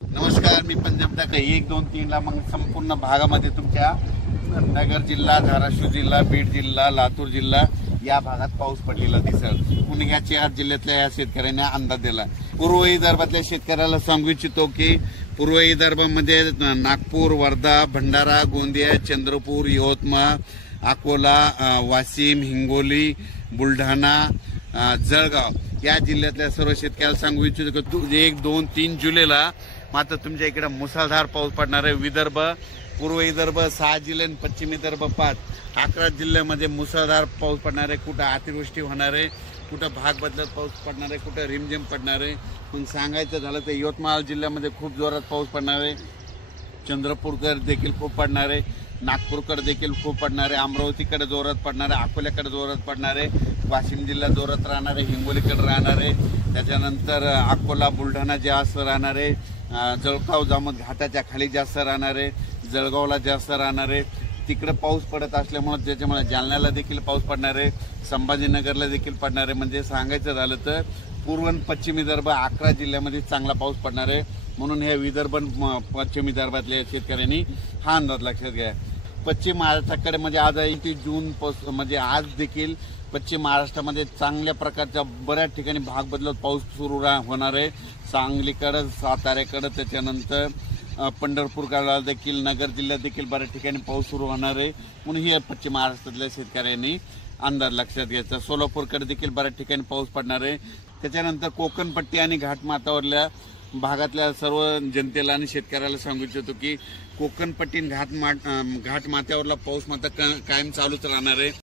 नमस्कार, मी पंजाब टाका 1, 2, 3 ला मग संपूर्ण भागामध्ये तुमच्या नगर जिल्हा, धाराशिव जिल्हा, बीड जिल्हा, लातूर जिल्हा या भागात पाऊस पडलेला दिसेल. पुणे या 4 जिल्ह्यातल्या या शेतकऱ्यांनी अंदाज दिला. पूर्व विदर्भातल्या शेतकऱ्याला सांगू इच्छितो की पूर्व विदर्भामध्ये नागपूर, वर्धा, भंडारा, गोंदिया, चंद्रपूर, यवतमाळ, अकोला, वाशिम, हिंगोली, बुलढाणा, जळगाव या जिल्ह्यातल्या सर्व शेतकऱ्याला सांगू इच्छितो की 1, 2, 3 जुलैला मात्र तुमच्या इकडे मुसळधार पाऊस पडणार आहे. विदर्भ, पूर्व विदर्भ 6 जिल्हे, पश्चिम विदर्भ 5, 11 जिल्ह्यामध्ये मुसळधार पाऊस पडणार आहे. कुठं अतिवृष्टी होणार आहे, कुठं भाग बदलत पाऊस पडणार आहे, कुठं रिमझिम पडणार आहे. पण सांगायचं झालं तर यवतमाळ जिल्ह्यामध्ये खूप जोरात पाऊस पडणार आहे. चंद्रपूरकर देखील खूप पडणार आहे. नागपूरकडे देखील खूप पडणार आहे. अमरावतीकडे जोरात पडणार आहे. अकोल्याकडे जोरात पडणार आहे. वाशिम जिल्हा जोरात राहणार आहे. हिंगोलीकडे राहणार आहे. त्याच्यानंतर अकोला, बुलढाणा जास्त राहणार आहे. जळगाव, जामोद घाटाच्या खाली जास्त राहणार आहे. जळगावला जास्त राहणार आहे. तिकडे पाऊस पडत असल्यामुळे त्याच्यामुळे जालन्याला देखील पाऊस पडणार आहे. संभाजीनगरला देखील पडणार आहे. म्हणजे सांगायचं झालं तर पूर्व आणि पश्चिम विदर्भ 11 जिल्ह्यामध्ये चांगला पाऊस पडणार आहे. म्हणून हे विदर्भ पश्चिम विदर्भातल्या शेतकऱ्यांनी हा अंदाज लक्षात घ्या. पश्चिम महाराष्ट्राकडे म्हणजे आज 29 जून म्हणजे आज देखील पश्चिम महाराष्ट्रामध्ये चांगल्या प्रकारच्या बऱ्याच ठिकाणी भाग बदलत पाऊस सुरू होणार आहे. सांगलीकडं, साताऱ्याकडं, त्याच्यानंतर पंढरपूरकडे देखील, नगर जिल्ह्यात देखील बऱ्याच ठिकाणी पाऊस सुरू होणार आहे. म्हणून ही पश्चिम महाराष्ट्रातल्या शेतकऱ्यांनी अंदाज लक्षात घ्यायचा. सोलापूरकडे देखील बऱ्याच ठिकाणी पाऊस पडणार आहे. त्याच्यानंतर कोकणपट्टी आणि घाटमाथ्यावरल्या भागातल्या सर्व जनतेला आणि शेतकऱ्याला सांगू इच्छितो की कोकणपट्टी घाट माथ्यावरला पाऊस मात्र कायम चालूच राहणार आहे.